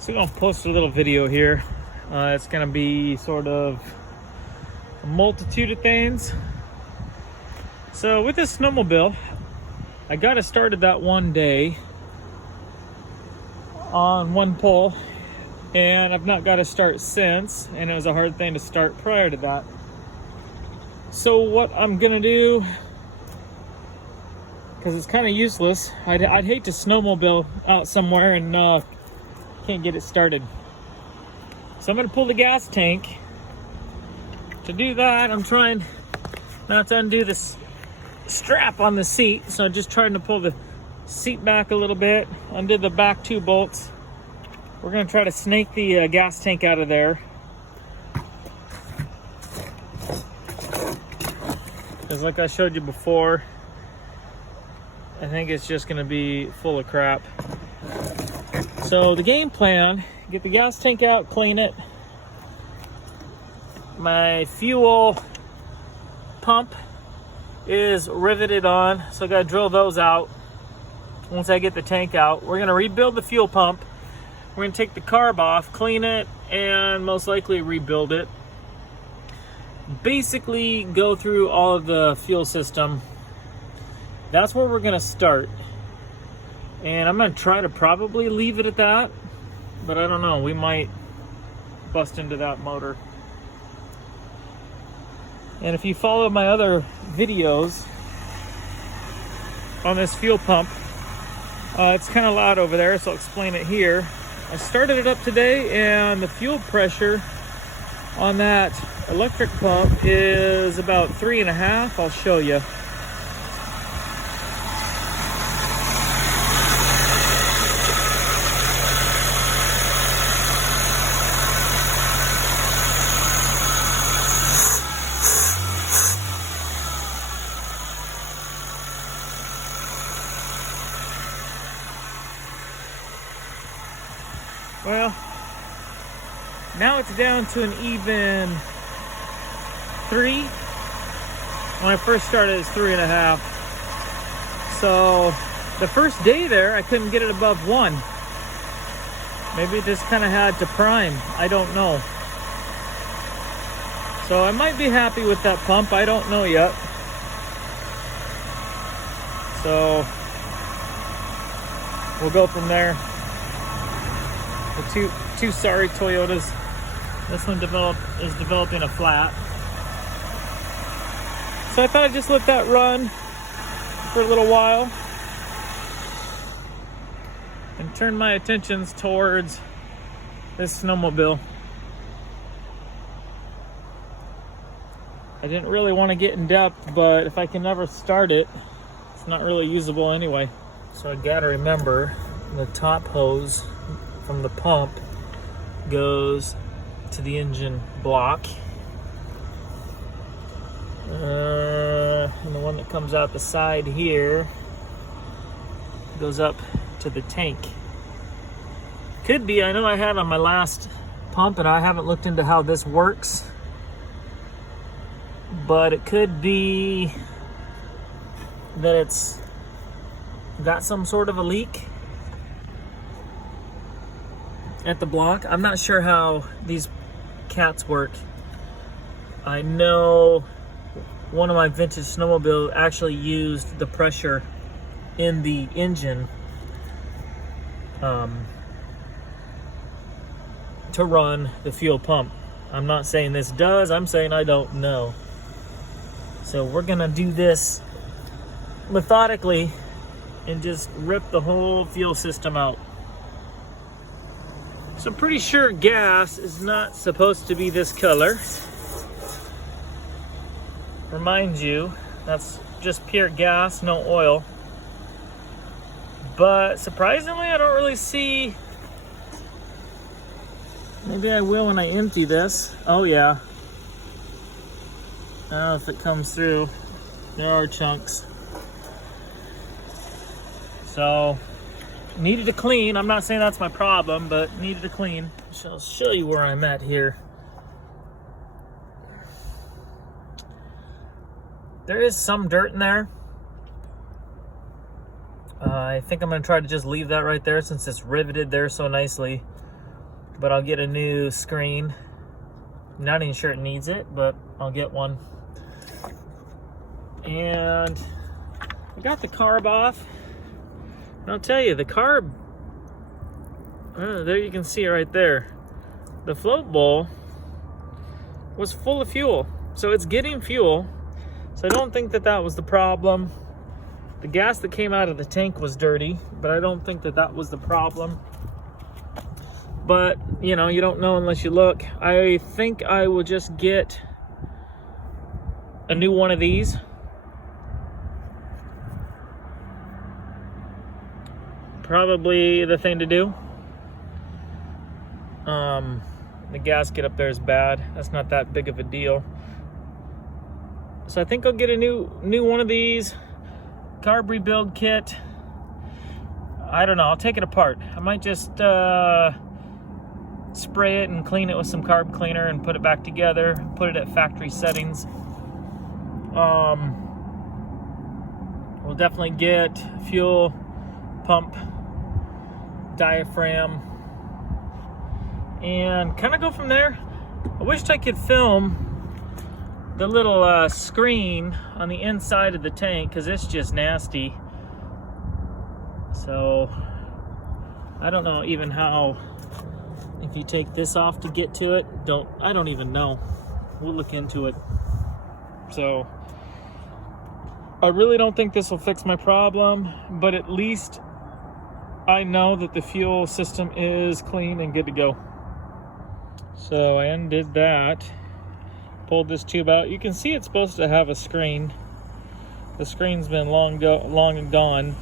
So I'm gonna post a little video here. It's gonna be sort of a multitude of things. So with this snowmobile, I got it started that one day on one pole, and I've not got to start since, and it was a hard thing to start prior to that. So what I'm gonna do, because it's kind of useless, I'd hate to snowmobile out somewhere and can't get it started. So I'm gonna pull the gas tank. To do that, I'm trying not to undo this strap on the seat, so I'm just trying to pull the seat back a little bit, undid the back 2 bolts. We're gonna try to snake the gas tank out of there, because like I showed you before, I think it's just gonna be full of crap. So the game plan: get the gas tank out, clean it. My fuel pump is riveted on, so I gotta drill those out. Once I get the tank out, we're gonna rebuild the fuel pump. We're gonna take the carb off, clean it, and most likely rebuild it. Basically go through all of the fuel system. That's where we're gonna start. And I'm gonna try to probably leave it at that, but I don't know, we might bust into that motor. And if you follow my other videos on this fuel pump, it's kind of loud over there, so I'll explain it here. I started it up today, and the fuel pressure on that electric pump is about 3.5. I'll show you. Well, now it's down to an even 3. When I first started, it's 3.5. So the first day there, I couldn't get it above 1. Maybe it just kind of had to prime. I don't know. So I might be happy with that pump. I don't know yet. So we'll go from there. The two sorry Toyotas. This one is developing a flat. So I thought I'd just let that run for a little while and turn my attentions towards this snowmobile. I didn't really want to get in depth, but if I can never start it, it's not really usable anyway. So I gotta remember, the top hose from the pump goes to the engine block, and the one that comes out the side here goes up to the tank. Could be, I know I had on my last pump, and I haven't looked into how this works, but it could be that it's got some sort of a leak at the block. I'm not sure how these cats work. I know one of my vintage snowmobiles actually used the pressure in the engine to run the fuel pump. I'm not saying this does, I'm saying I don't know. So we're gonna do this methodically and just rip the whole fuel system out. So I'm pretty sure gas is not supposed to be this color. Remind you, that's just pure gas, no oil. But surprisingly, I don't really see. Maybe I will when I empty this. Oh yeah. I don't know if it comes through. There are chunks. So needed to clean. I'm not saying that's my problem, but needed to clean. So I'll show you where I'm at here. There is some dirt in there. I think I'm gonna try to just leave that right there since it's riveted there so nicely. but I'll get a new screen. Not even sure it needs it, but I'll get one. And I got the carb off. And I'll tell you, the carb, there you can see it right there. The float bowl was full of fuel. So it's getting fuel. So I don't think that that was the problem. The gas that came out of the tank was dirty, but I don't think that that was the problem. But, you know, you don't know unless you look. I think I will just get a new one of these. Probably the thing to do. The gasket up there is bad. That's not that big of a deal. So I think I'll get a new one of these. Carb rebuild kit. I don't know. I'll take it apart. I might just spray it and clean it with some carb cleaner and put it back together. Put it at factory settings. We'll definitely get fuel pump, diaphragm, and kind of go from there. I wished I could film the little screen on the inside of the tank because it's just nasty. So I don't know even how, if you take this off to get to it. I don't even know. We'll look into it. So I really don't think this will fix my problem, but at least I know that the fuel system is clean and good to go. So I undid that, pulled this tube out. You can see it's supposed to have a screen. The screen's been long and gone.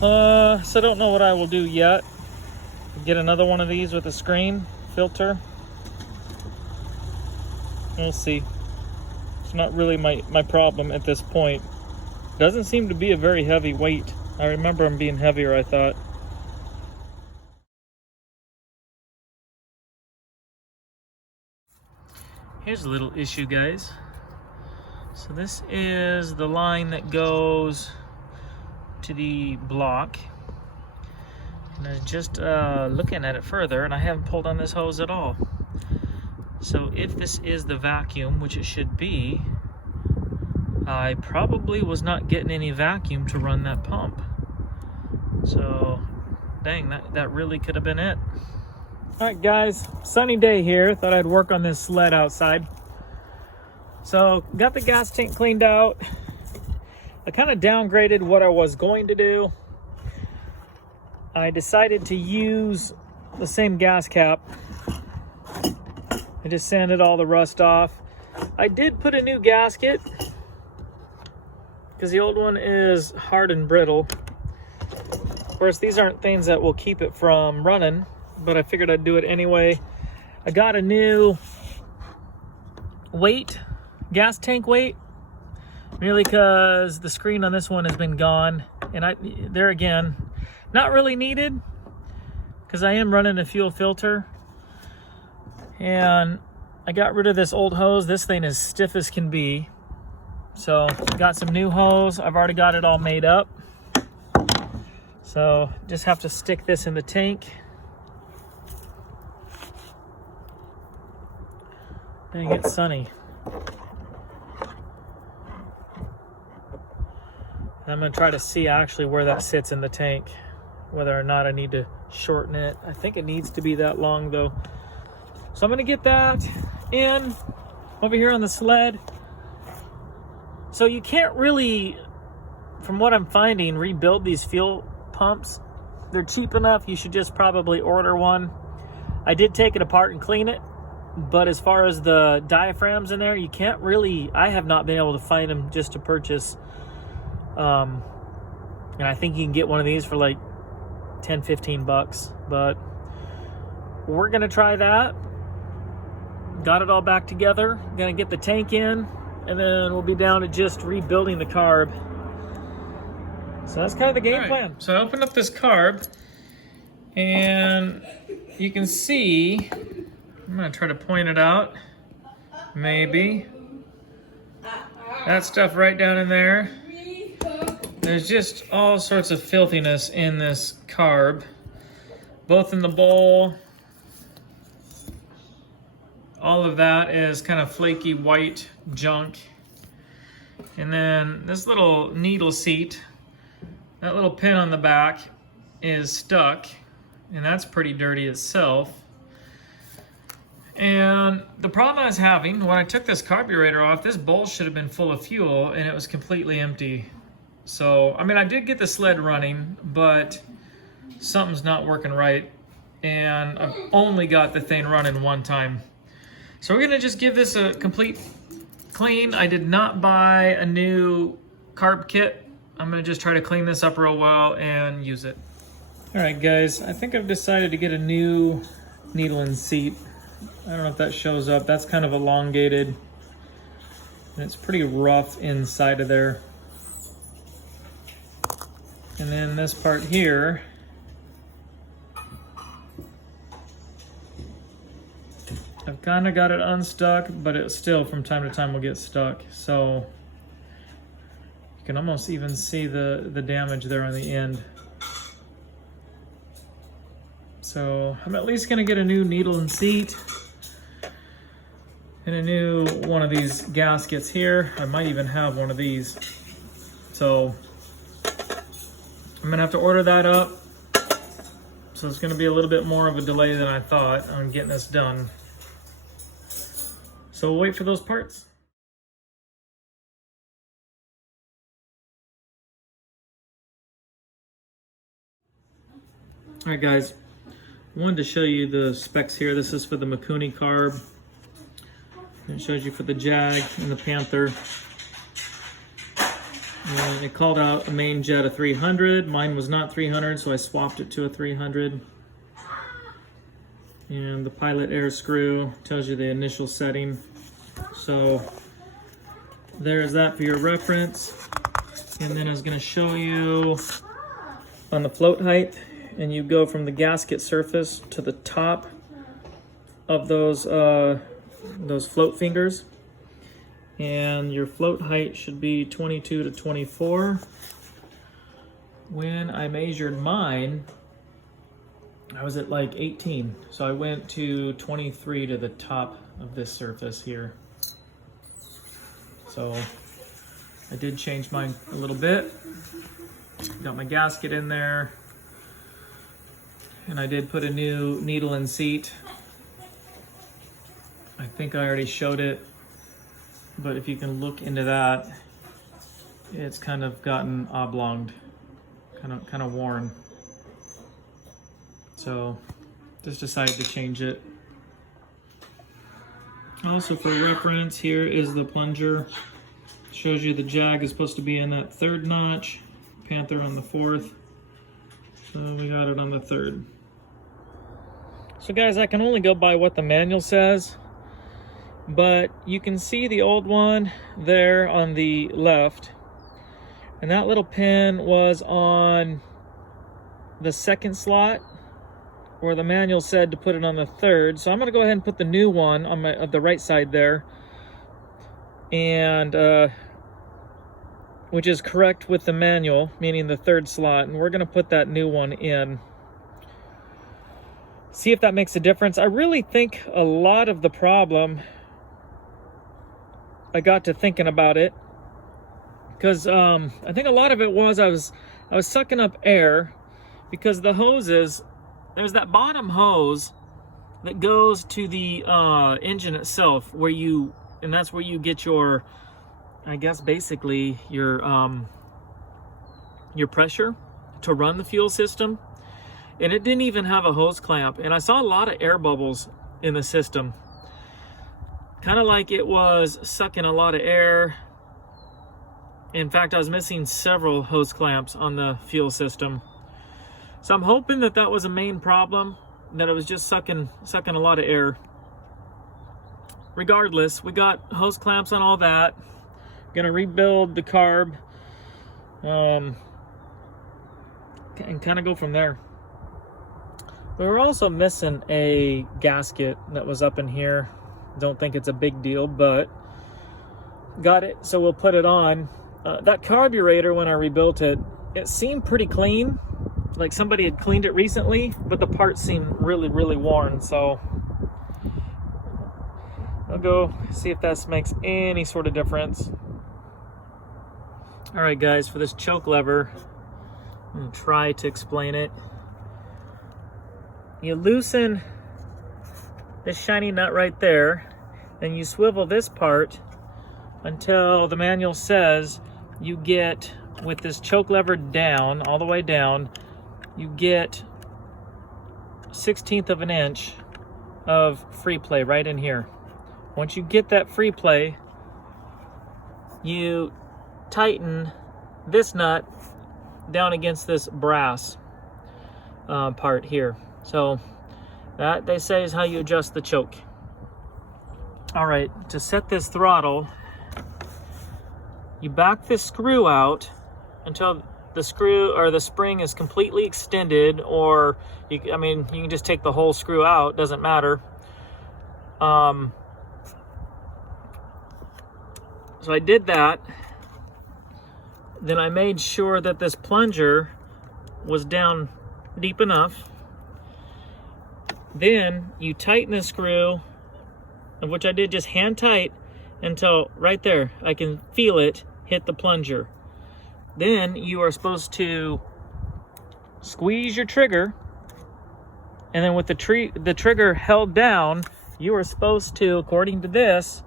So I don't know what I will do yet. Get another one of these with a screen filter. We'll see. It's not really my problem at this point. Doesn't seem to be a very heavy weight. I remember them being heavier, I thought. Here's a little issue, guys. So this is the line that goes to the block. And I'm just looking at it further, and I haven't pulled on this hose at all. So if this is the vacuum, which it should be, I probably was not getting any vacuum to run that pump. So, dang, that really could have been it. Alright guys, sunny day here. Thought I'd work on this sled outside. So, got the gas tank cleaned out. I kind of downgraded what I was going to do. I decided to use the same gas cap. I just sanded all the rust off. I did put a new gasket because the old one is hard and brittle. Of course, these aren't things that will keep it from running, but I figured I'd do it anyway. I got a new weight, gas tank weight, merely because the screen on this one has been gone. And there again, not really needed because I am running a fuel filter. And I got rid of this old hose. This thing is stiff as can be. So got some new hose. I've already got it all made up. So just have to stick this in the tank. Dang, it's sunny. I'm gonna try to see actually where that sits in the tank, whether or not I need to shorten it. I think it needs to be that long though. So I'm gonna get that in over here on the sled. So you can't really, from what I'm finding, rebuild these fuel pumps. They're cheap enough, you should just probably order one. I did take it apart and clean it, but as far as the diaphragms in there, you can't really, I have not been able to find them just to purchase. And I think you can get one of these for like 10-15 bucks, but we're gonna try that. Got it all back together, gonna get the tank in, and then we'll be down to just rebuilding the carb. So that's kind of the game plan. So I opened up this carb, and you can see, I'm gonna try to point it out, maybe. That stuff right down in there. There's just all sorts of filthiness in this carb. both in the bowl. All of that is kind of flaky white junk. And then this little needle seat, that little pin on the back is stuck, and that's pretty dirty itself. And the problem I was having when I took this carburetor off, this bowl should have been full of fuel and it was completely empty. So, I mean, I did get the sled running, but something's not working right. And I've only got the thing running one time. So we're gonna just give this a complete clean. I did not buy a new carb kit. I'm gonna just try to clean this up real well and use it. All right, guys, I think I've decided to get a new needle and seat. I don't know if that shows up. That's kind of elongated, and it's pretty rough inside of there. And then this part here, I've kind of got it unstuck, but it still from time to time will get stuck. So you can almost even see the damage there on the end. So I'm at least gonna get a new needle and seat and a new one of these gaskets here. I might even have one of these. So I'm gonna have to order that up. So it's gonna be a little bit more of a delay than I thought on getting this done. So we'll wait for those parts. All right, guys, I wanted to show you the specs here. This is for the Mikuni carb. It shows you for the Jag and the Panther. And it called out a main jet of 300. Mine was not 300, so I swapped it to a 300. And the pilot air screw tells you the initial setting. So there's that for your reference. And then I was going to show you on the float height, and you go from the gasket surface to the top of those float fingers, and your float height should be 22 to 24. When I measured mine, I was at like 18, so I went to 23 to the top of this surface here. So I did change mine a little bit. Got my gasket in there, and I did put a new needle and seat. I think I already showed it, but if you can look into that, it's kind of gotten oblonged, kind of worn. So just decided to change it. Also for reference, here is the plunger. Shows you the Jag is supposed to be in that 3rd notch, Panther on the 4th. So we got it on the 3rd. So guys, I can only go by what the manual says, but you can see the old one there on the left, and that little pin was on the 2nd slot, where the manual said to put it on the 3rd. So I'm going to go ahead and put the new one on the right side there, and which is correct with the manual, meaning the 3rd slot, and we're going to put that new one in. See if that makes a difference. I really think a lot of the problem, I got to thinking about it, because I think a lot of it was I was sucking up air, because the hoses, there's that bottom hose that goes to the engine itself, and that's where you get your, I guess basically your pressure to run the fuel system. And it didn't even have a hose clamp, and I saw a lot of air bubbles in the system, kind of like it was sucking a lot of air. In fact, I was missing several hose clamps on the fuel system. So I'm hoping that that was a main problem, that it was just sucking a lot of air. Regardless, we got hose clamps on all that. Gonna rebuild the carb, and kind of go from there. We were also missing a gasket that was up in here. Don't think it's a big deal, but got it, so we'll put it on. That carburetor, when I rebuilt it, it seemed pretty clean. like somebody had cleaned it recently, but the parts seem really, really worn. So I'll go see if that makes any sort of difference. All right, guys, for this choke lever, I'm gonna try to explain it. You loosen this shiny nut right there, and you swivel this part until the manual says you get, with this choke lever down, all the way down, you get 1/16 of an inch of free play right in here. Once you get that free play, you tighten this nut down against this brass part here. So that, they say, is how you adjust the choke. All right, to set this throttle, you back this screw out until the screw or the spring is completely extended, or you can just take the whole screw out, doesn't matter. So I did that. Then I made sure that this plunger was down deep enough. Then you tighten the screw, of which I did just hand tight until right there I can feel it hit the plunger. Then you are supposed to squeeze your trigger, and then with the trigger held down, you are supposed to, according to this,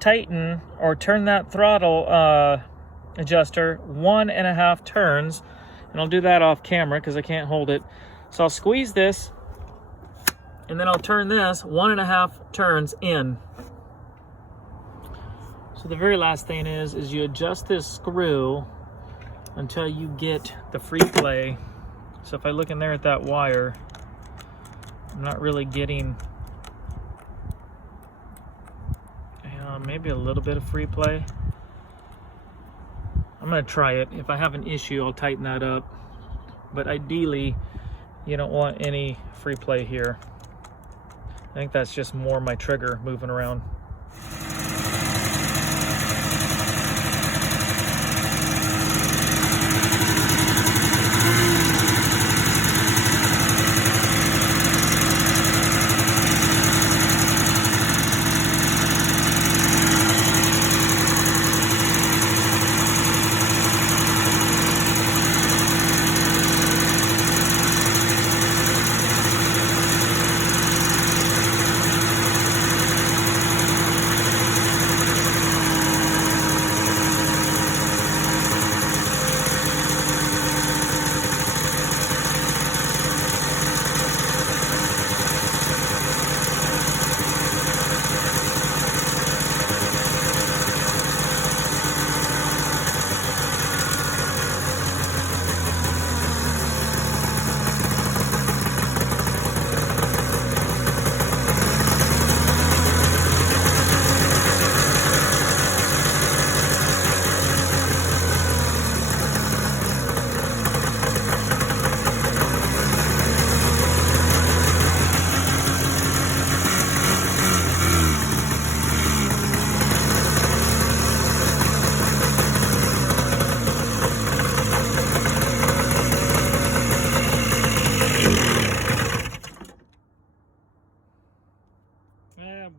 tighten or turn that throttle adjuster 1.5 turns, and I'll do that off camera because I can't hold it. So I'll squeeze this, and then I'll turn this 1.5 turns in. So the very last thing is you adjust this screw until you get the free play. So if I look in there at that wire, I'm not really getting maybe a little bit of free play. I'm gonna try it. If I have an issue, I'll tighten that up. But ideally, you don't want any free play here. I think that's just more my trigger moving around.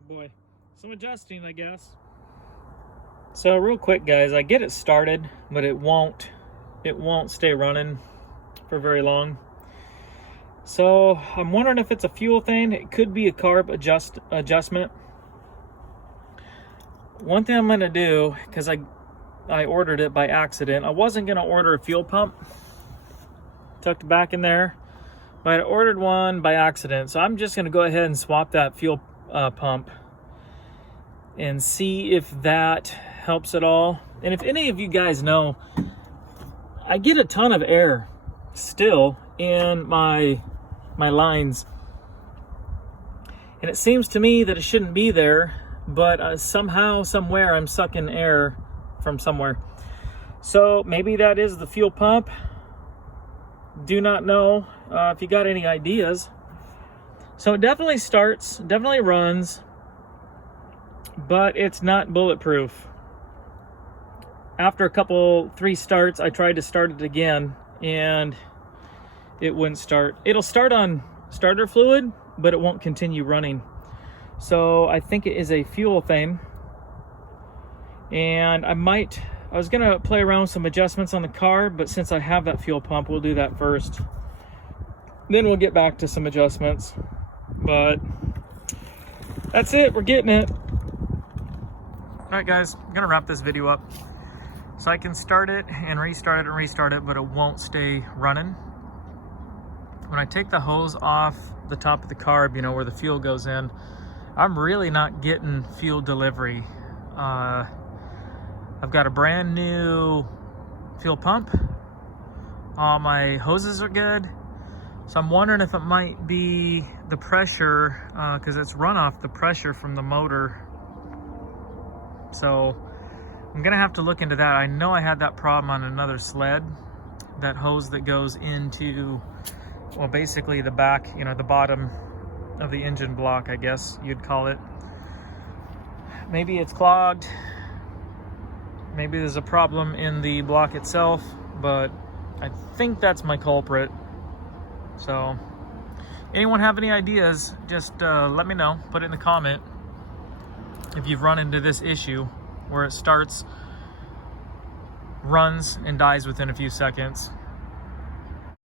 Boy, some adjusting, I guess. So real quick, guys, I get it started, but it won't stay running for very long. So I'm wondering if it's a fuel thing. It could be a carb adjustment. One thing I'm gonna do, because I ordered it by accident. I wasn't gonna order a fuel pump tucked back in there, but I ordered one by accident. So I'm just gonna go ahead and swap that fuel pump and see if that helps at all. And if any of you guys know, I get a ton of air still in my lines, and it seems to me that it shouldn't be there, but somehow, somewhere, I'm sucking air from somewhere. So maybe that is the fuel pump. Do not know. If you got any ideas. So it definitely starts, definitely runs, but it's not bulletproof. After 3 starts, I tried to start it again, and it wouldn't start. It'll start on starter fluid, but it won't continue running. So I think it is a fuel thing. And I was gonna play around with some adjustments on the carb, but since I have that fuel pump, we'll do that first. Then we'll get back to some adjustments. But that's it, we're getting it. All right guys, I'm gonna wrap this video up. So I can start it and restart it, but it won't stay running. When I take the hose off the top of the carb, you know, where the fuel goes in, I'm really not getting fuel delivery. I've got a brand new fuel pump. All my hoses are good. So I'm wondering if it might be the pressure, because it's run off the pressure from the motor. So I'm gonna have to look into that. I know I had that problem on another sled. That hose that goes into, well, basically the back, you know, the bottom of the engine block, I guess you'd call it. Maybe it's clogged. Maybe there's a problem in the block itself, but I think that's my culprit. So, anyone have any ideas, just let me know. Put it in the comment if you've run into this issue where it starts, runs, and dies within a few seconds.